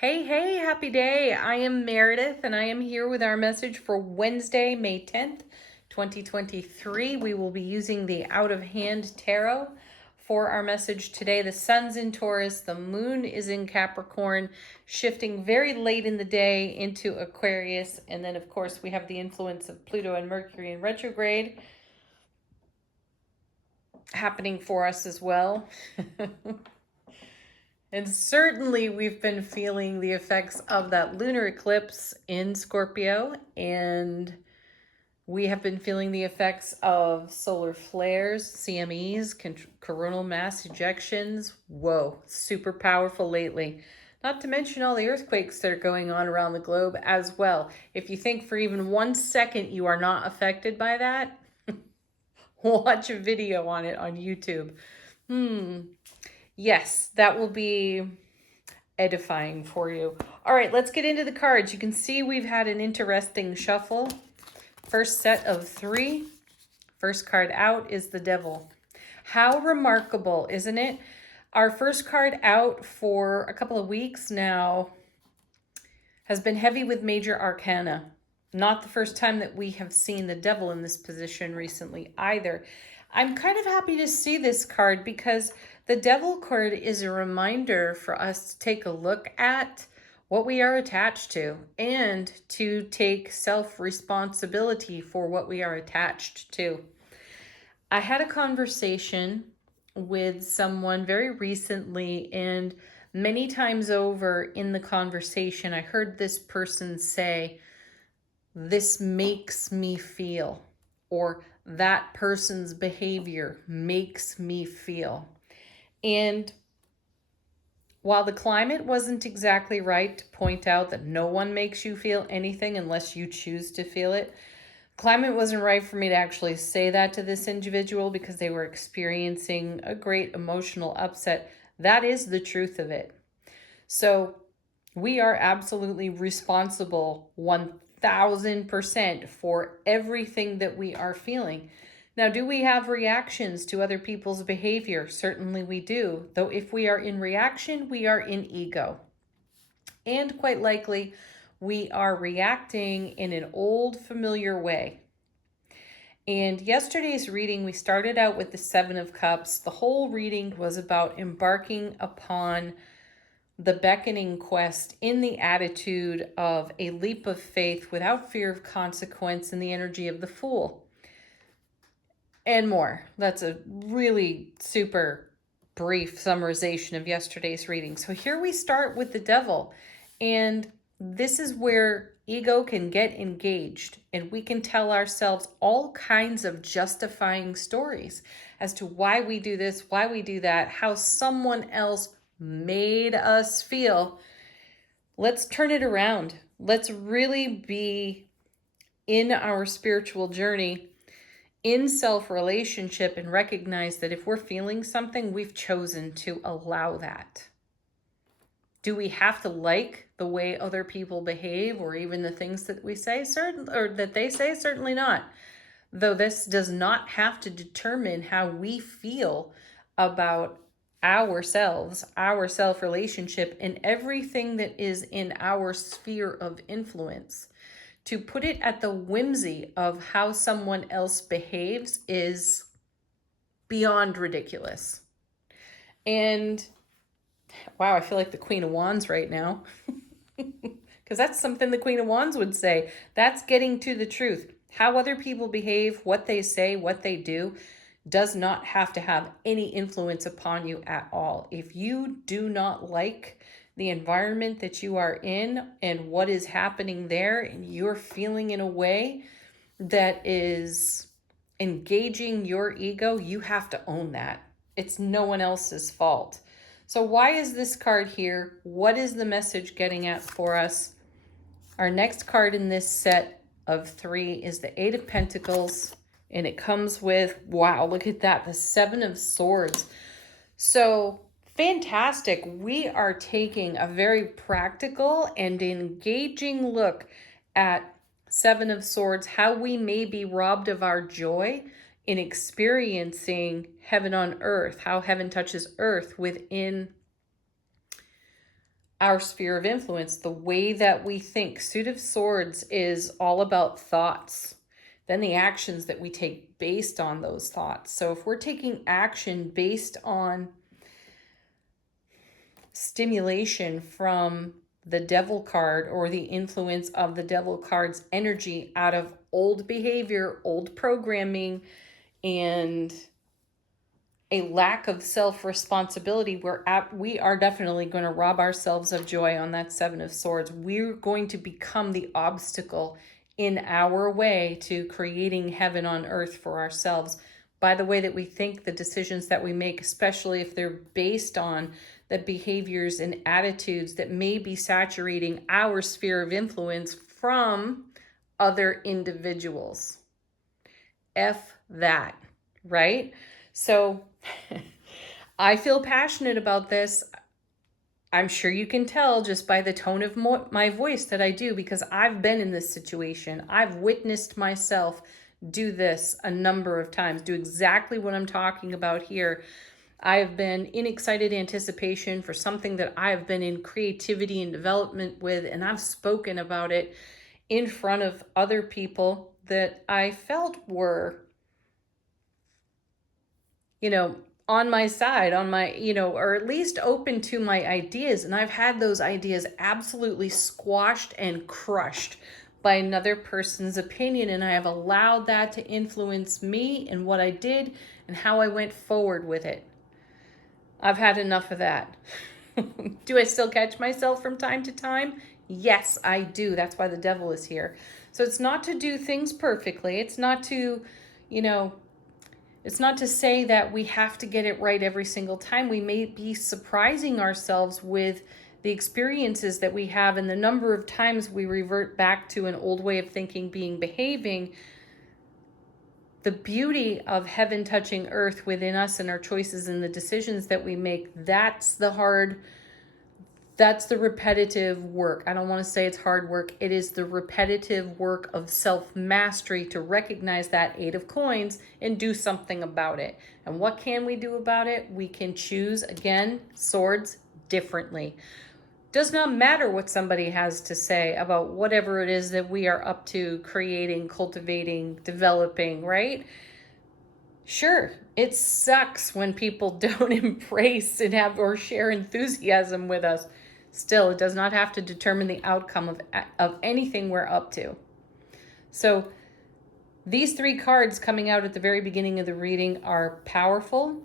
Hey, hey, happy day. I am Meredith and I am here with our message for Wednesday, May 10th, 2023. We will be using the Out of Hand Tarot for our message today. The sun's in Taurus, the moon is in Capricorn, shifting very late in the day into Aquarius. And then, of course, we have the influence of Pluto and Mercury in retrograde happening for us as well. And certainly we've been feeling the effects of that lunar eclipse in Scorpio, and we have been feeling the effects of solar flares, CMEs, coronal mass ejections. Whoa, super powerful lately. Not to mention all the earthquakes that are going on around the globe as well. If you think for even 1 second you are not affected by that, watch a video on it on YouTube. Yes, that will be edifying for you. All right, let's get into the cards. You can see we've had an interesting shuffle. First set of 3. First card out is the Devil. How remarkable, isn't it? Our first card out for a couple of weeks now has been heavy with major arcana. Not the first time that we have seen the Devil in this position recently either. I'm kind of happy to see this card because the Devil card is a reminder for us to take a look at what we are attached to and to take self-responsibility for what we are attached to. I had a conversation with someone very recently, and many times over in the conversation, I heard this person say, "This makes me feel," or "that person's behavior makes me feel." And while the climate wasn't exactly right to point out that no one makes you feel anything unless you choose to feel it, climate wasn't right for me to actually say that to this individual because they were experiencing a great emotional upset. That is the truth of it. So we are absolutely responsible 1000% for everything that we are feeling. Now, do we have reactions to other people's behavior? Certainly we do. Though if we are in reaction, we are in ego. And quite likely, we are reacting in an old familiar way. And yesterday's reading, we started out with the 7 of Cups. The whole reading was about embarking upon the beckoning quest in the attitude of a leap of faith without fear of consequence in the energy of the Fool. And more. That's a really super brief summarization of yesterday's reading. So here we start with the Devil. And this is where ego can get engaged, and we can tell ourselves all kinds of justifying stories as to why we do this, why we do that, how someone else made us feel. Let's turn it around. Let's really be in our spiritual journey, in self-relationship, and recognize that if we're feeling something, we've chosen to allow that. Do we have to like the way other people behave or even the things that we say, or that they say? Certainly not. Though this does not have to determine how we feel about ourselves, our self-relationship, and everything that is in our sphere of influence. To put it at the whimsy of how someone else behaves is beyond ridiculous. And wow, I feel like the Queen of Wands right now. Because that's something the Queen of Wands would say. That's getting to the truth. How other people behave, what they say, what they do, does not have to have any influence upon you at all. If you do not like the environment that you are in and what is happening there, and you're feeling in a way that is engaging your ego, you have to own that. It's no one else's fault. So why is this card here? What is the message getting at for us? Our next card in this set of 3 is the 8 of Pentacles, and it comes with, wow, look at that, the 7 of Swords. So fantastic. We are taking a very practical and engaging look at 7 of Swords, how we may be robbed of our joy in experiencing heaven on earth, how heaven touches earth within our sphere of influence, the way that we think. Suit of Swords is all about thoughts, then the actions that we take based on those thoughts. So if we're taking action based on stimulation from the Devil card or the influence of the Devil card's energy out of old behavior, old programming, and a lack of self-responsibility, we are definitely going to rob ourselves of joy on that Seven of Swords. We're going to become the obstacle in our way to creating heaven on earth for ourselves by the way that we think, the decisions that we make, especially if they're based on the behaviors and attitudes that may be saturating our sphere of influence from other individuals. F that, right? So I feel passionate about this. I'm sure you can tell just by the tone of my voice that I do, because I've been in this situation. I've witnessed myself do this a number of times, do exactly what I'm talking about here. I have been in excited anticipation for something that I have been in creativity and development with, and I've spoken about it in front of other people that I felt were, on my side, on my, or at least open to my ideas. And I've had those ideas absolutely squashed and crushed by another person's opinion. And I have allowed that to influence me and what I did and how I went forward with it. I've had enough of that. Do I still catch myself from time to time? Yes, I do. That's why the devil is here. So it's not to do things perfectly. It's not to, it's not to say that we have to get it right every single time. We may be surprising ourselves with the experiences that we have and the number of times we revert back to an old way of thinking, behaving. The beauty of heaven touching earth within us and our choices and the decisions that we make, that's the repetitive work. I don't want to say it's hard work. It is the repetitive work of self-mastery to recognize that Eight of Coins and do something about it. And what can we do about it? We can choose, again, swords differently. Does not matter what somebody has to say about whatever it is that we are up to, creating, cultivating, developing, right? Sure, it sucks when people don't embrace and have or share enthusiasm with us. Still, it does not have to determine the outcome of anything we're up to. So these three cards coming out at the very beginning of the reading are powerful,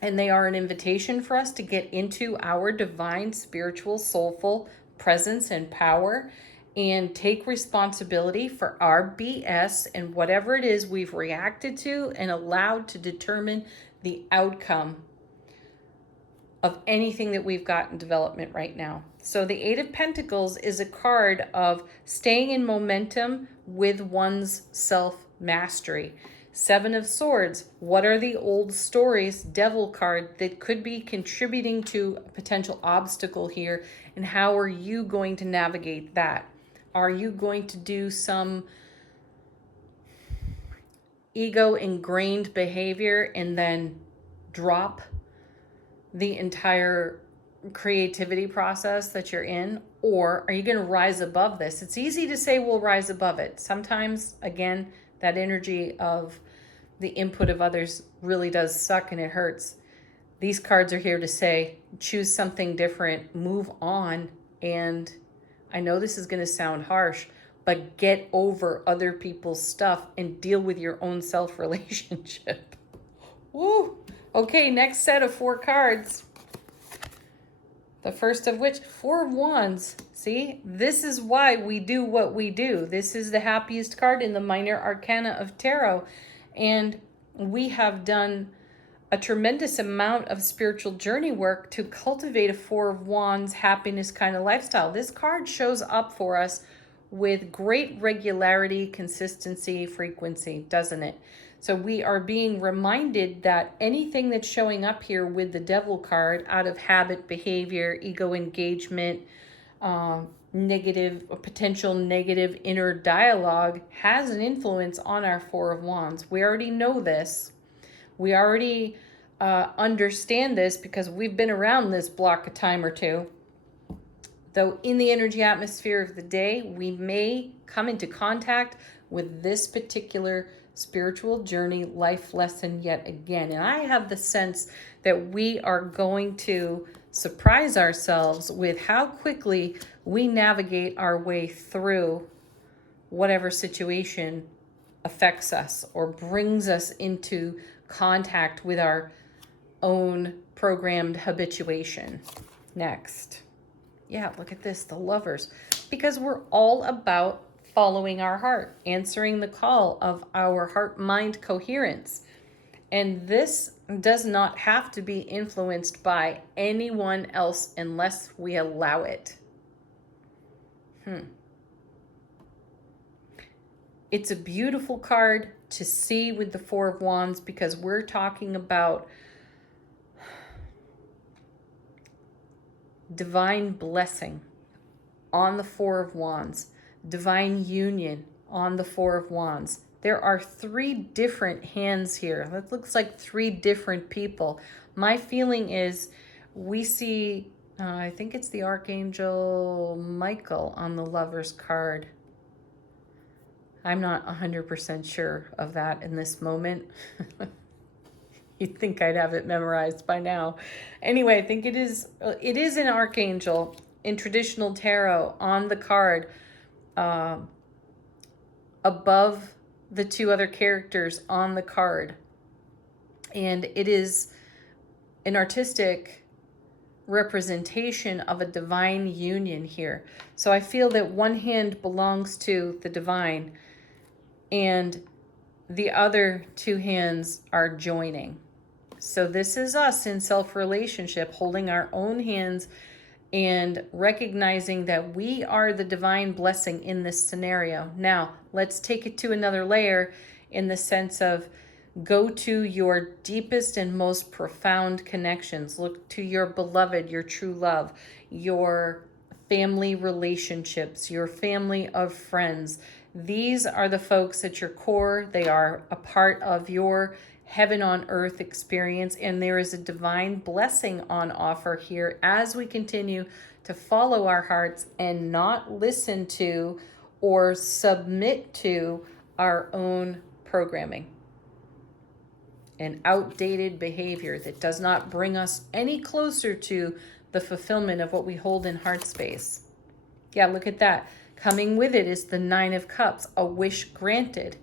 and they are an invitation for us to get into our divine, spiritual, soulful presence and power and take responsibility for our BS and whatever it is we've reacted to and allowed to determine the outcome of anything that we've got in development right now. So the Eight of Pentacles is a card of staying in momentum with one's self-mastery. Seven of Swords, what are the old stories, Devil card, that could be contributing to a potential obstacle here, and how are you going to navigate that? Are you going to do some ego-ingrained behavior and then drop the entire creativity process that you're in? Or are you going to rise above this? It's easy to say we'll rise above it. Sometimes, again, that energy of the input of others really does suck and it hurts. These cards are here to say, choose something different, move on. And I know this is going to sound harsh, but get over other people's stuff and deal with your own self-relationship. Woo! Okay, next set of 4 cards. The first of which, 4 of Wands. See, this is why we do what we do. This is the happiest card in the minor arcana of tarot. And we have done a tremendous amount of spiritual journey work to cultivate a 4 of Wands happiness kind of lifestyle. This card shows up for us with great regularity, consistency, frequency, doesn't it? So we are being reminded that anything that's showing up here with the Devil card out of habit, behavior, ego engagement, negative or potential negative inner dialogue has an influence on our 4 of Wands. We already know this. We already understand this because we've been around this block a time or two. Though in the energy atmosphere of the day, we may come into contact with this particular spiritual journey, life lesson yet again. And I have the sense that we are going to surprise ourselves with how quickly we navigate our way through whatever situation affects us or brings us into contact with our own programmed habituation. Next. Yeah, look at this, the Lovers. Because we're all about following our heart, answering the call of our heart-mind coherence. And this does not have to be influenced by anyone else unless we allow it. It's a beautiful card to see with the Four of Wands because we're talking about divine blessing on the Four of Wands, divine union on the Four of Wands. There are 3 different hands here. That looks like 3 different people. My feeling is we see, I think it's the Archangel Michael on the Lovers card. I'm not 100% sure of that in this moment. You'd think I'd have it memorized by now. Anyway, I think it is an archangel in traditional tarot on the card above the 2 other characters on the card. And it is an artistic representation of a divine union here. So I feel that one hand belongs to the divine and the other 2 hands are joining. So this is us in self-relationship, holding our own hands and recognizing that we are the divine blessing in this scenario. Now, let's take it to another layer in the sense of go to your deepest and most profound connections. Look to your beloved, your true love, your family relationships, your family of friends. These are the folks at your core. They are a part of your heaven on earth experience, and there is a divine blessing on offer here as we continue to follow our hearts and not listen to or submit to our own programming and outdated behavior that does not bring us any closer to the fulfillment of what we hold in heart space. Yeah, look at that. Coming with it is the 9 of Cups, a wish granted.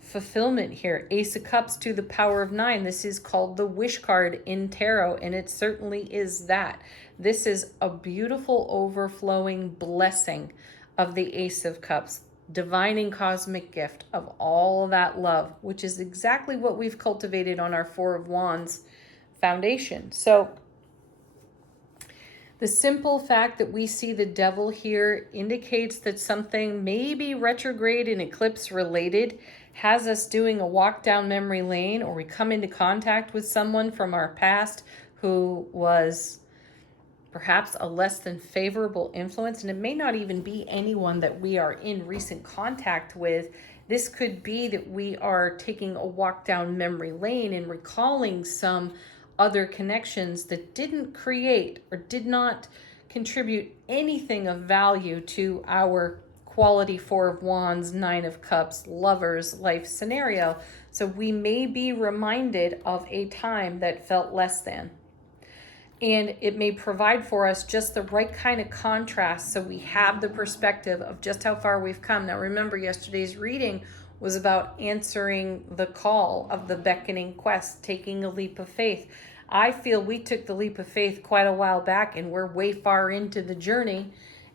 Fulfillment here. Ace of Cups to the power of 9. This is called the wish card in tarot, and it certainly is that. This is a beautiful overflowing blessing of the Ace of Cups, divine and cosmic gift of all that love, which is exactly what we've cultivated on our Four of Wands foundation. So the simple fact that we see the Devil here indicates that something may be retrograde and eclipse related, has us doing a walk down memory lane, or we come into contact with someone from our past who was perhaps a less than favorable influence. And it may not even be anyone that we are in recent contact with. This could be that we are taking a walk down memory lane and recalling some other connections that didn't create or did not contribute anything of value to our quality Four of Wands, 9 of Cups, Lovers life scenario. So we may be reminded of a time that felt less than. And it may provide for us just the right kind of contrast so we have the perspective of just how far we've come. Now remember, yesterday's reading was about answering the call of the beckoning quest, taking a leap of faith. I feel we took the leap of faith quite a while back and we're way far into the journey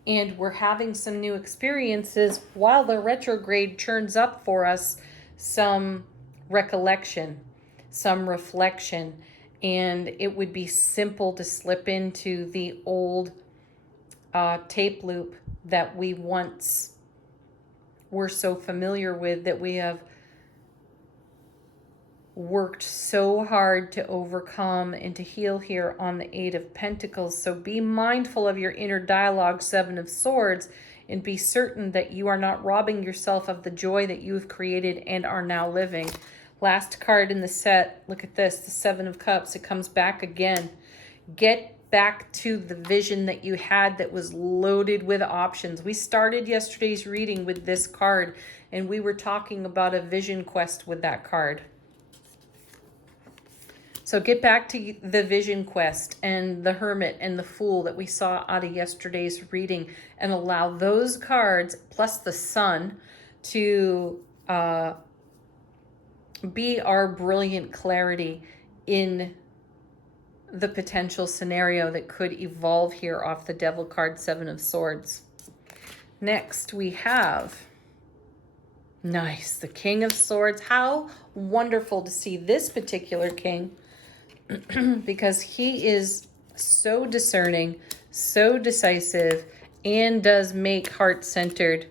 and we're having some new experiences while the retrograde churns up for us some recollection, some reflection, and it would be simple to slip into the old tape loop that we once were so familiar with, that we have worked so hard to overcome and to heal here on the 8 of Pentacles. So be mindful of your inner dialogue, 7 of Swords, and be certain that you are not robbing yourself of the joy that you have created and are now living. Last card in the set, look at this, the 7 of Cups. It comes back again. Get back to the vision that you had that was loaded with options. We started yesterday's reading with this card, and we were talking about a vision quest with that card. So get back to the vision quest and the hermit and the fool that we saw out of yesterday's reading, and allow those cards plus the sun to be our brilliant clarity in the potential scenario that could evolve here off the Devil card, Seven of Swords. Next we have, nice, the King of Swords. How wonderful to see this particular king because he is so discerning, so decisive, and does make heart-centered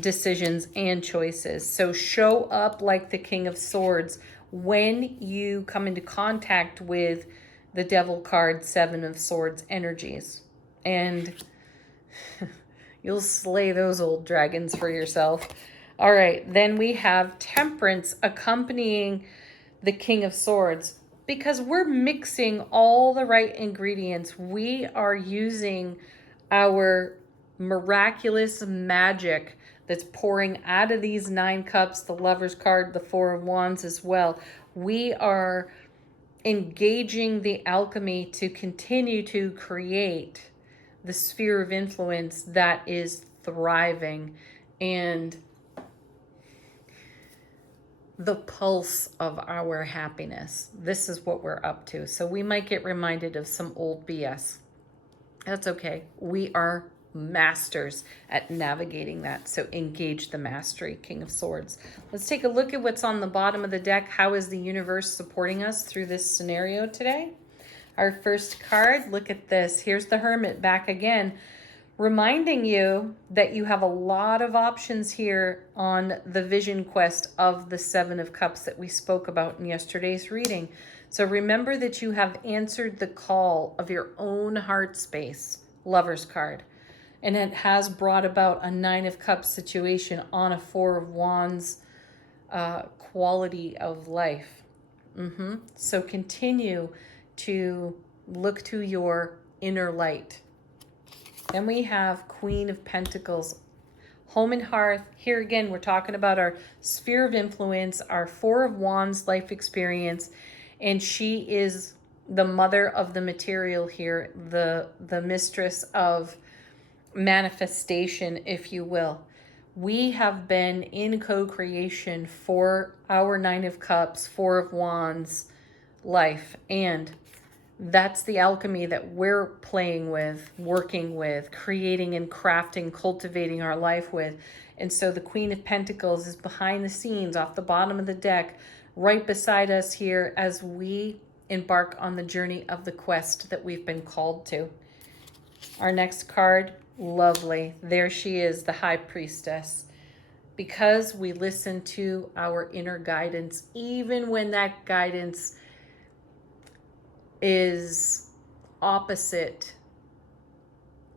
decisions and choices. So show up like the King of Swords when you come into contact with the Devil card, Seven of Swords energies, and you'll slay those old dragons for yourself. All right, then we have Temperance accompanying the King of Swords, because we're mixing all the right ingredients. We are using our miraculous magic that's pouring out of these 9 cups, the Lover's card, the Four of Wands as well. We are engaging the alchemy to continue to create the sphere of influence that is thriving and the pulse of our happiness. This is what we're up to. So we might get reminded of some old BS. That's okay. We are masters at navigating that. So engage the mastery, King of Swords. Let's take a look at what's on the bottom of the deck. How is the universe supporting us through this scenario today? Our first card, look at this. Here's the Hermit back again, reminding you that you have a lot of options here on the vision quest of the Seven of Cups that we spoke about in yesterday's reading. So remember that you have answered the call of your own heart space, Lover's card. And it has brought about a Nine of Cups situation on a Four of Wands quality of life. So continue to look to your inner light. Then we have Queen of Pentacles, Home and Hearth. Here again, we're talking about our sphere of influence, our Four of Wands life experience. And she is the mother of the material here, the mistress of manifestation, if you will. We have been in co-creation for our Nine of Cups, Four of Wands life, and that's the alchemy that we're playing with, working with, creating and crafting, cultivating our life with. And so the Queen of Pentacles is behind the scenes off the bottom of the deck, right beside us here as we embark on the journey of the quest that we've been called to. Our next card, lovely. There she is, the High Priestess. Because we listen to our inner guidance, even when that guidance is opposite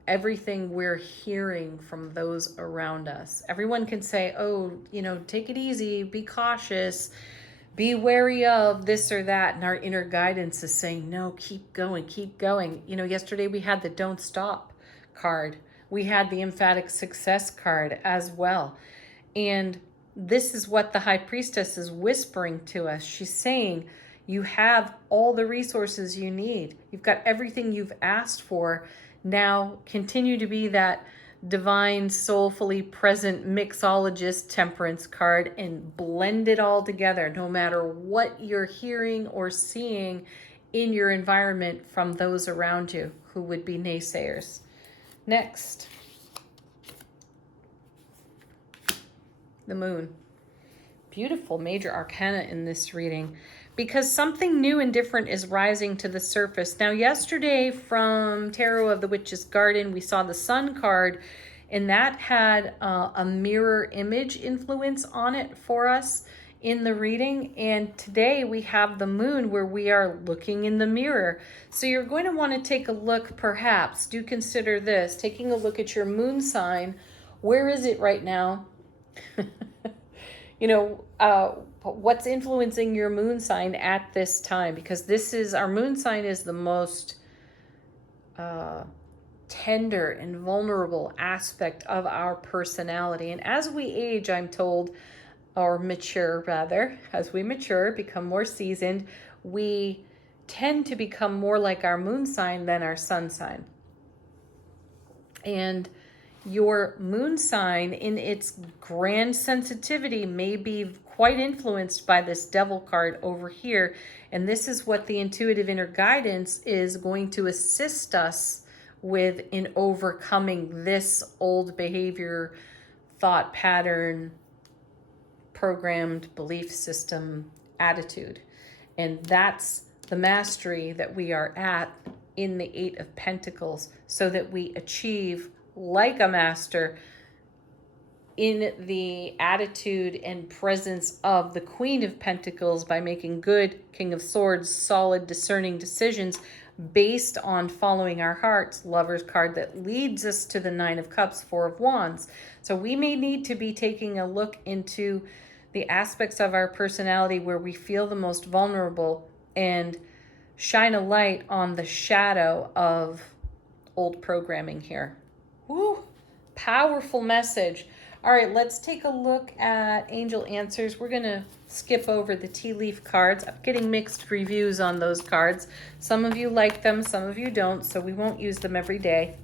everything we're hearing from those around us. Everyone can say, oh, take it easy, be cautious, be wary of this or that. And our inner guidance is saying, no, keep going, keep going. Yesterday we had the Don't Stop card. We had the Emphatic Success card as well. And this is what the High Priestess is whispering to us. She's saying, you have all the resources you need. You've got everything you've asked for. Now continue to be that divine, soulfully present mixologist Temperance card and blend it all together, no matter what you're hearing or seeing in your environment from those around you who would be naysayers. Next, the Moon. Beautiful major arcana in this reading, because something new and different is rising to the surface. Now, yesterday from Tarot of the Witch's Garden, we saw the Sun card, and that had a mirror image influence on it for us in the reading. And today we have the Moon, where we are looking in the mirror. So you're going to want to take a look, perhaps, do consider this, taking a look at your moon sign. Where is it right now? What's influencing your moon sign at this time? Because our moon sign is the most tender and vulnerable aspect of our personality. And as we age, I'm told, or mature rather, as we mature, become more seasoned, we tend to become more like our moon sign than our sun sign. And your moon sign in its grand sensitivity may be quite influenced by this devil card over here. And this is what the intuitive inner guidance is going to assist us with in overcoming this old behavior, thought pattern, programmed belief system, attitude. And that's the mastery that we are at in the Eight of Pentacles, so that we achieve, like a master, in the attitude and presence of the Queen of Pentacles by making good King of Swords, solid, discerning decisions based on following our hearts. Lover's card that leads us to the Nine of Cups, Four of Wands. So we may need to be taking a look into the aspects of our personality where we feel the most vulnerable and shine a light on the shadow of old programming here. Woo! Powerful message. All right, let's take a look at angel answers. We're going to skip over the tea leaf cards. I'm getting mixed reviews on those cards. Some of you like them, some of you don't, so we won't use them every day.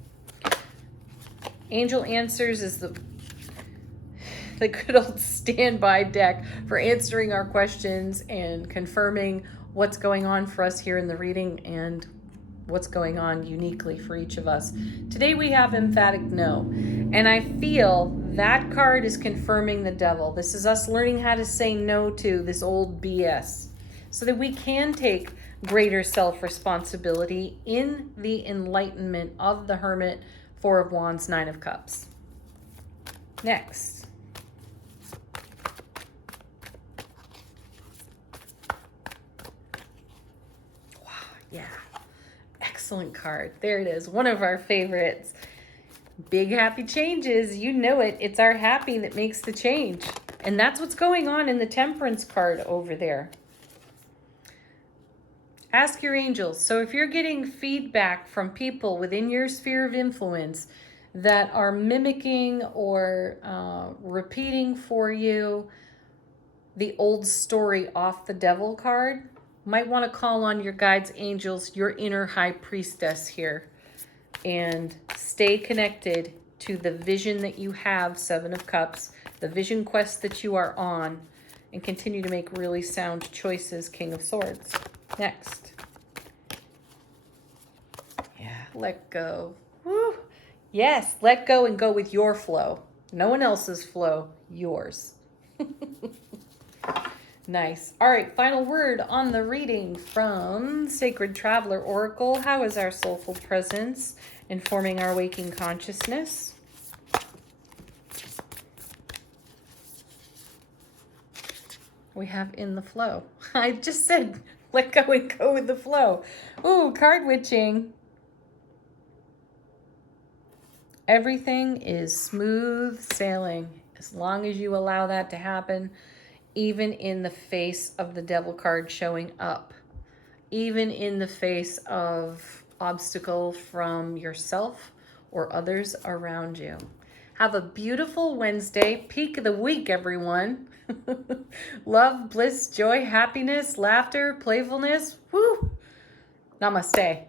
Angel answers is the good old standby deck for answering our questions and confirming what's going on for us here in the reading and what's going on uniquely for each of us. Today we have emphatic no, and I feel that card is confirming the devil. This is us learning how to say no to this old BS so that we can take greater self-responsibility in the enlightenment of the Hermit, Four of Wands, Nine of Cups. Next. Yeah, excellent card. There it is, one of our favorites. Big happy changes, you know it. It's our happy that makes the change. And that's what's going on in the Temperance card over there. Ask your angels. So if you're getting feedback from people within your sphere of influence that are mimicking or repeating for you the old story off the devil card, might want to call on your guides, angels, your inner high priestess here, and stay connected to the vision that you have, Seven of Cups, the vision quest that you are on, and continue to make really sound choices, King of Swords. Next. Yeah, let go. Woo. Yes, let go and go with your flow. No one else's flow, yours. Nice. All right, final word on the reading from Sacred Traveler Oracle. How is our soulful presence informing our waking consciousness? We have in the flow. I just said, let go and go with the flow. Ooh, card witching. Everything is smooth sailing as long as you allow that to happen. Even in the face of the devil card showing up, even in the face of obstacle from yourself or others around you. Have a beautiful Wednesday, peak of the week, everyone. Love, bliss, joy, happiness, laughter, playfulness. Woo! Namaste.